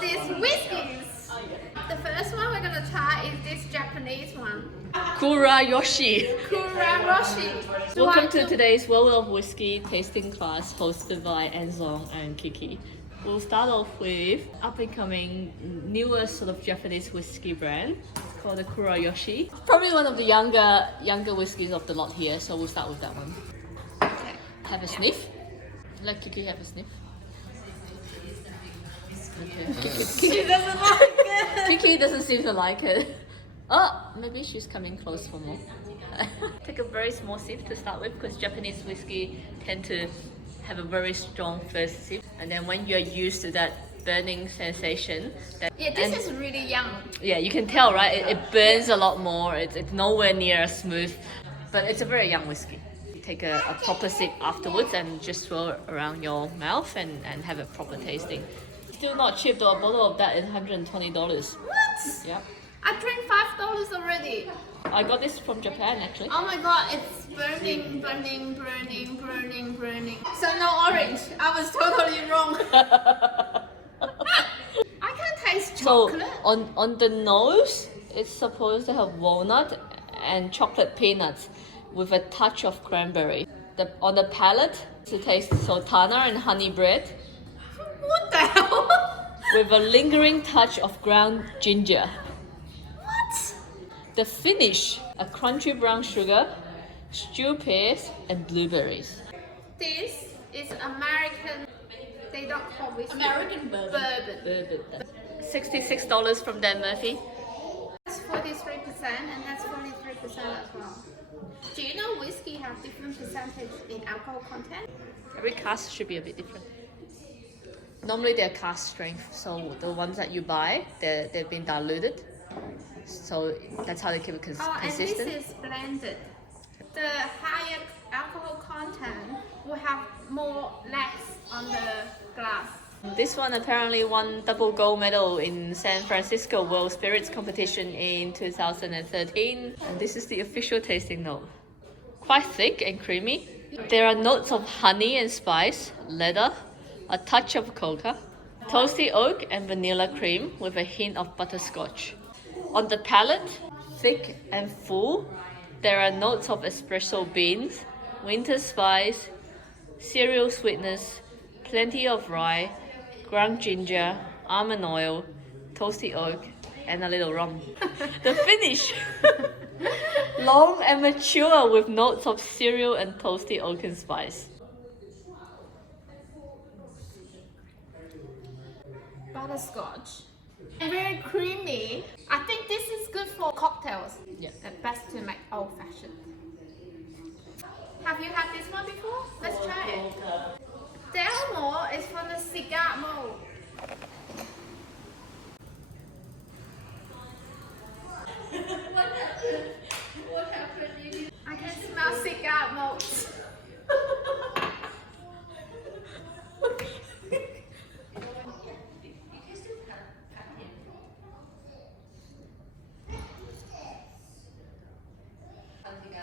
all these whiskies. The first one we're gonna try is this Japanese one. Kurayoshi. Kurayoshi. Welcome to today's World of Whiskey tasting class hosted by Enzong and Kiki. We'll start off with up-and-coming, newer sort of Japanese whiskey brand. It's called the Kurayoshi. Probably one of the younger whiskies of the lot here, so we'll start with that one. Okay. Have a sniff. Let Kiki have a sniff. Okay. She doesn't like it. Kiki doesn't seem to like it. Oh, maybe she's coming close for more. Take a very small sip to start with, because Japanese whiskey tend to have a very strong first sip, and then when you're used to that burning sensation, This is really young. Yeah, you can tell, right? It burns a lot more. It's nowhere near as smooth, but it's a very young whiskey. You take a proper sip afterwards and just swirl it around your mouth and have a proper tasting. Still not cheap though. A bottle of that is $120. What? Yep. I drank $5 already. I got this from Japan actually. Oh my god, it's burning. So no orange. I was totally wrong. I can taste chocolate. So on the nose, it's supposed to have walnut and chocolate peanuts with a touch of cranberry. On the palate, it tastes sultana and honey bread What the hell? with a lingering touch of ground ginger. What? The finish, a crunchy brown sugar, stewed pears and blueberries. This is American. They don't call whiskey. American bourbon. $66 from Dan Murphy. That's 43% and that's 43% as well. Do you know whiskey have different percentage in alcohol content? Every cask should be a bit different. Normally they're cask strength, so the ones that you buy, they've been diluted. So that's how they keep it consistent. And this is blended. The higher alcohol content will have more legs on the glass. This one apparently won double gold medal in San Francisco World Spirits Competition in 2013. And this is the official tasting note. Quite thick and creamy. There are notes of honey and spice, leather, a touch of coca, toasty oak and vanilla cream with a hint of butterscotch. On the palate, thick and full, there are notes of espresso beans, winter spice, cereal sweetness, plenty of rye, ground ginger, almond oil, toasty oak, and a little rum. The finish, long and mature with notes of cereal and toasty oak and spice. Butterscotch. Very creamy. I think this is good for cocktails. Yeah. Best to make old fashioned. Have you had this one before? Let's try it. Dalmore is from the Cigar mold. What happened? I can smell cigar mold.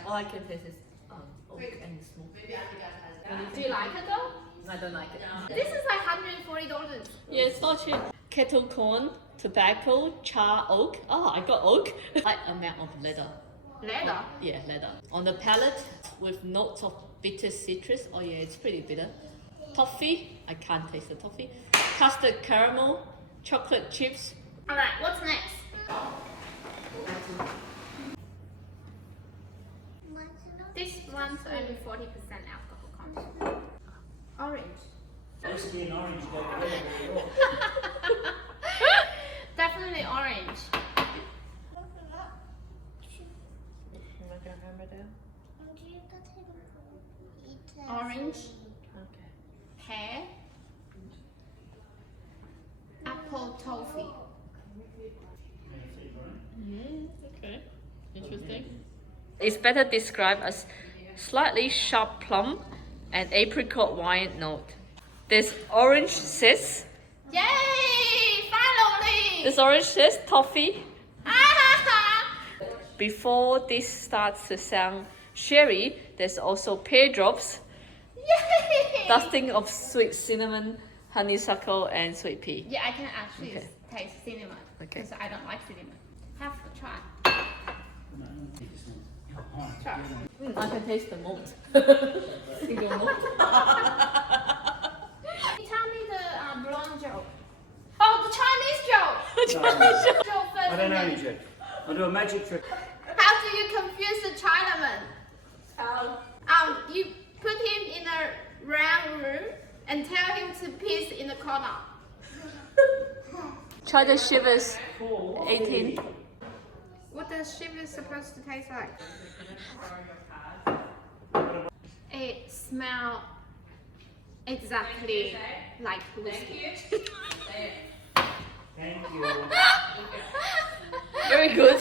All I can taste is oak and smoke. Do you like it though? I don't like it. This is like $140. Yeah, it's not cheap. Kettle corn, tobacco, char oak. Oh, I got oak. Light amount of leather. Leather? Yeah, leather. On the palate, with notes of bitter citrus. Oh yeah, it's pretty bitter. Toffee. I can't taste the toffee. Custard caramel, chocolate chips. Alright, what's next? This one's only 40% alcohol content. Orange. Whiskey and orange go Definitely orange. Orange, pear, apple toffee. Okay, interesting. It's better described as slightly sharp plum and apricot wine note. There's orange zest. Yay! Finally! There's orange zest, toffee. Ah! Before this starts to sound sherry, there's also pear drops, Yay! dusting of sweet cinnamon, honeysuckle, and sweet pea. Yeah, I can actually Okay. taste cinnamon. Okay. Because I don't like cinnamon. Have a try. I can taste the malt. Single malt. Tell me the blonde joke. Oh, the Chinese joke! Joke first I don't know and any then- trick. I'll do a magic trick. How do you confuse a Chinaman? You put him in a round room and tell him to piss in the corner. Try the Chivas 18. What does Chivas supposed to taste like? It smells exactly like whiskey. Thank you. Very good.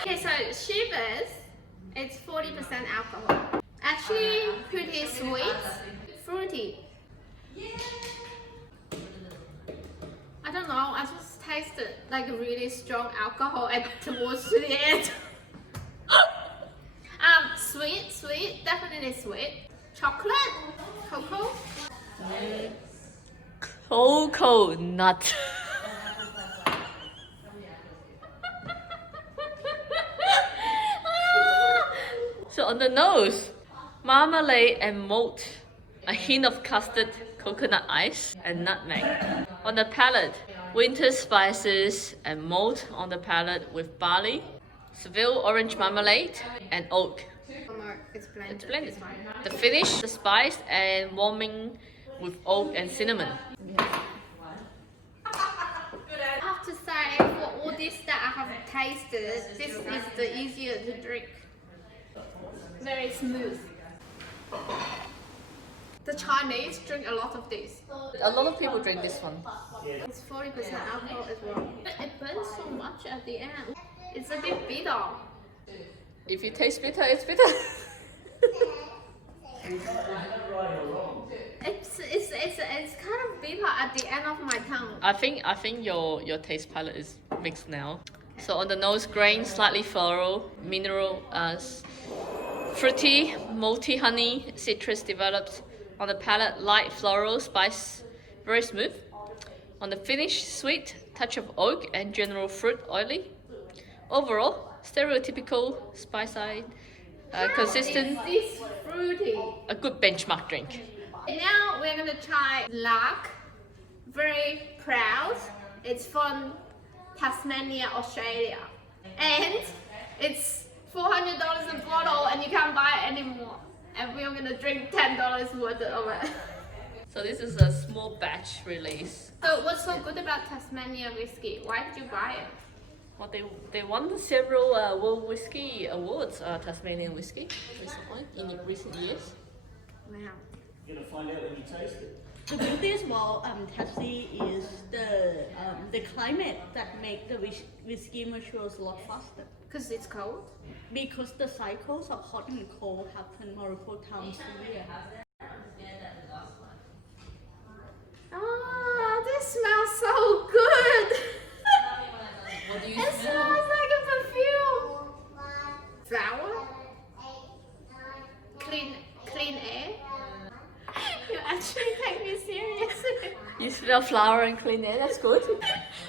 Okay, so Chivas, it's 40% alcohol. Actually, pretty sweet, fruity. I don't know, I just tasted like a really strong alcohol towards the end. Sweet, definitely sweet. Chocolate, cocoa. Cocoa nut. So on the nose, marmalade and malt, a hint of custard, coconut ice, and nutmeg. On the palate, winter spices and malt on the palate with barley, Seville orange marmalade, and oak. It's blended. It's blended. The finish, the spice and warming with oak and cinnamon. I have to say, for all this that I have tasted, this is the easier to drink. Very smooth. The Chinese drink a lot of this. A lot of people drink this one. It's 40% alcohol as well. It burns so much at the end. It's a bit bitter. If you taste bitter, it's bitter. It's kind of bitter at the end of my tongue. I think your taste palette is mixed now. So on the nose, grain slightly floral, mineral, fruity, malty honey, citrus develops. On the palate, light floral, spice, very smooth. On the finish, sweet, touch of oak and general fruit, oily. Overall, stereotypical spice side, consistent, This fruity. a good benchmark drink. Now we're gonna try Lark. Very proud. It's from Tasmania, Australia. And it's $400 a bottle and you can't buy it anymore. And we're gonna drink $10 worth of it. So this is a small batch release. So what's so good about Tasmania whiskey? Why did you buy it? Well, they won several World Whisky Awards, Tasmanian whiskey, recently, in recent years. Wow. You're gonna find out when you taste it. The beauty as well, Tassie is the climate that make the whiskey matures a lot faster. Because it's cold? Because the cycles of hot and cold happen multiple times a year. Oh, this smells so good! What do you It smells like a perfume! Flower? Clean air? You actually take me seriously. You smell flower and clean air, that's good.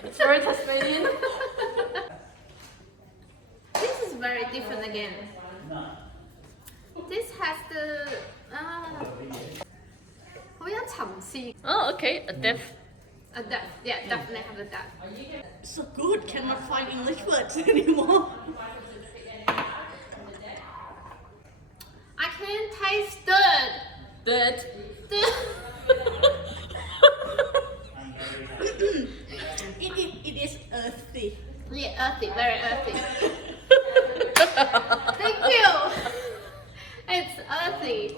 It's very Tasmanian. This is very different again. This has the... 好有層次 Oh, okay, a depth. A depth, yeah, definitely have a depth. So good, cannot find English words anymore. I can taste dirt. Dirt. It is earthy. Yeah, earthy, very earthy. Thank you. It's earthy.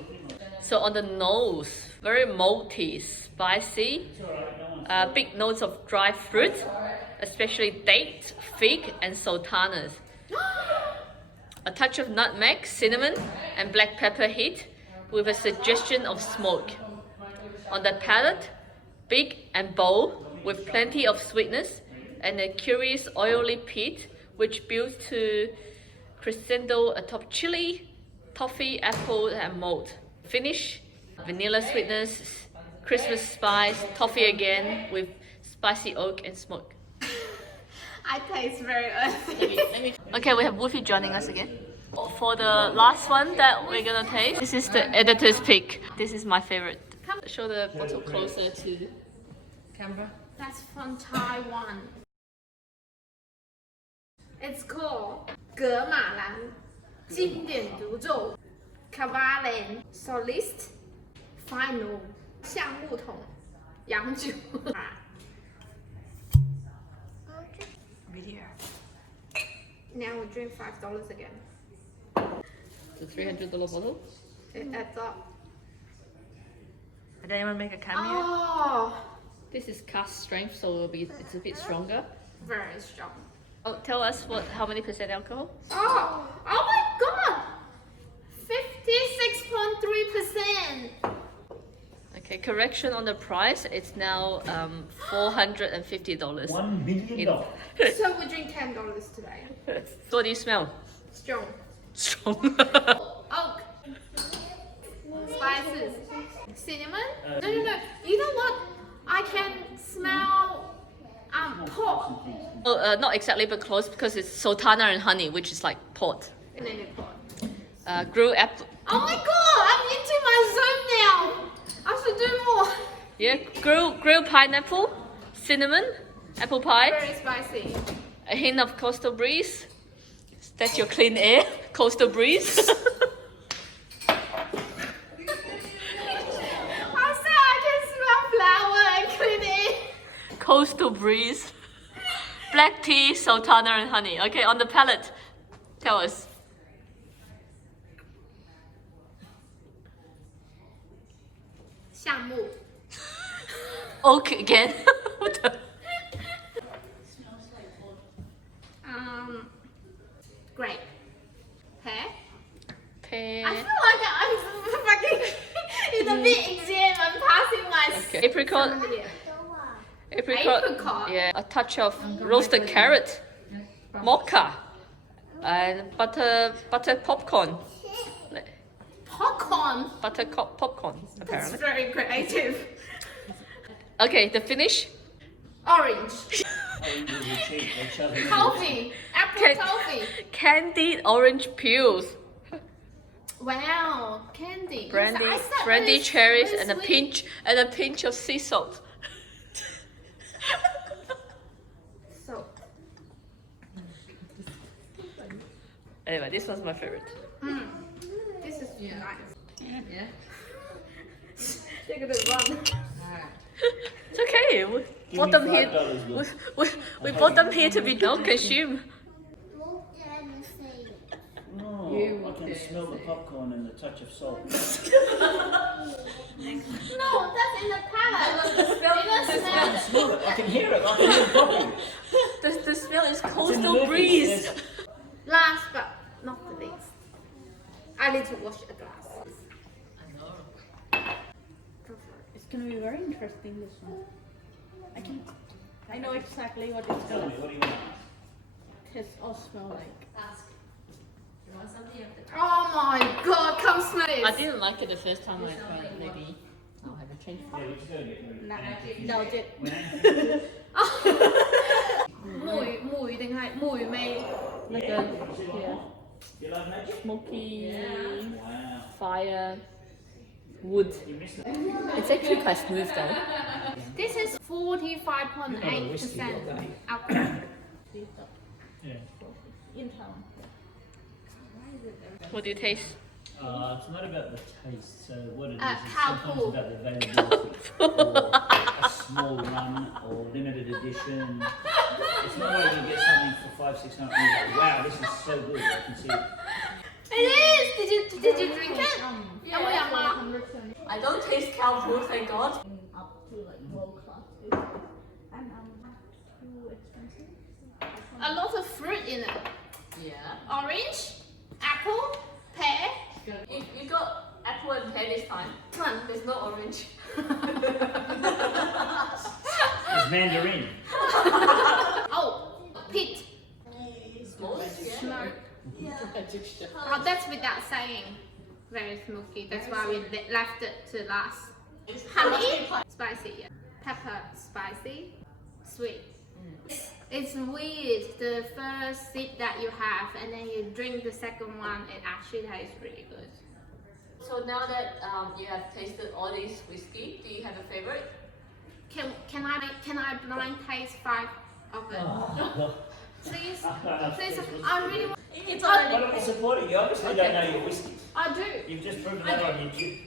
So on the nose, very malty, spicy, big notes of dry fruit, especially date, fig, and sultanas. A touch of nutmeg, cinnamon, and black pepper hit with a suggestion of smoke. On the palate, big and bold with plenty of sweetness and a curious oily pit which builds to crescendo atop chili, toffee, apple, and malt. Finish, vanilla sweetness, Christmas spice, toffee again with spicy oak and smoke. I taste very earthy. Okay, we have Wolfie joining us again. For the last one that we're gonna taste, this is the editor's pick. This is my favorite. Show the bottle closer to camera. That's from Taiwan. It's called 格马兰经典独奏 Kavalan Solist Fino 橡木桶洋酒。Now we drink $5 again. The $300 bottle. It adds up. Did anyone make a cameo? Oh, This is cask strength, so it's a bit stronger. very strong. Oh, tell us how many percent alcohol? Oh my god! 56.3%. Okay, correction on the price. It's now $450. $1 million. So we drink $10 today. So what do you smell? Strong. Strong. Oak. Spices. Cinnamon? No. You know what? I can smell port. Well, not exactly, but close because it's sultana and honey, which is like port. And then port. Grilled apple. Oh my god! I'm into my zone now. I should do more. Yeah, grilled pineapple, cinnamon, apple pie, Very spicy. a hint of coastal breeze. That's your clean air, coastal breeze. I said I can smell flower and clean air. Coastal breeze. Black tea, sultana and honey. Okay, on the palate, tell us. Oak again. What the? Grape. Pear. Pear. I feel like I'm fucking in a big exam. I'm passing my. Okay. Apricot. Apricot. Yeah. A touch of roasted carrot. Mocha. And butter popcorn. Popcorn. Popcorn. That's Apparently. very creative. Okay, the finish. Orange. Coffee. Coffee. Apple coffee. Candied orange peels. Wow, candy. Brandy, Yes, I said brandy very- cherries, very and a sweet. pinch of sea salt. So, Anyway, this was my favorite. this is nice. Yeah. They're gonna run. It's okay. We bought them here. $5 We bought them here to be not consumed. Oh, I can smell the popcorn and the touch of salt. No, that's in the palate. The smell. Smell it. I can hear it. I can hear it properly. The smell is It's in the coastal movies. breeze. Yes. Last but not the least, I need to wash a glass. It's gonna be very interesting, this one. I know exactly what it's Tell gonna me, what do you want? taste or smell like. Oh my god, come smell I this. didn't like it the first time I tried it. Maybe I'll have a change. Yeah, we're just going to get Nah, no, it. mùi定係梅味 Like a You love magic? smoky Wow. fire wood. You missed it. It's actually quite smooth though. This is 45.8% alcohol. Yeah. In town. What do you taste? It's not about the taste, so what it is cow sometimes poo. about the availability or a small run or limited edition. It's not like you get something for $500-600 and you're like, wow, this is so good, I can see it. It is! Did you drink it? Có mua dòng không? I don't taste cow poo, thank God. Up to like world class. And not too expensive. A lot of fruit in it. Yeah. Orange, apple, pear. You got apple and pear this time. Come on. There's no orange. It's mandarin. Oh, peat. Smoke? Smoke. Oh, that's without saying. Very smoky. That's why we left it to last. Honey, spicy, yeah. Pepper, spicy, sweet. It's weird, the first sip that you have and then you drink the second one, it actually tastes really good. So now that you have tasted all these whiskey, do you have a favorite? Can I blind taste 5 of it? Please, please, I really want. It's Why don't we support you? You obviously don't know your whiskey. I do. You've just proven that on YouTube.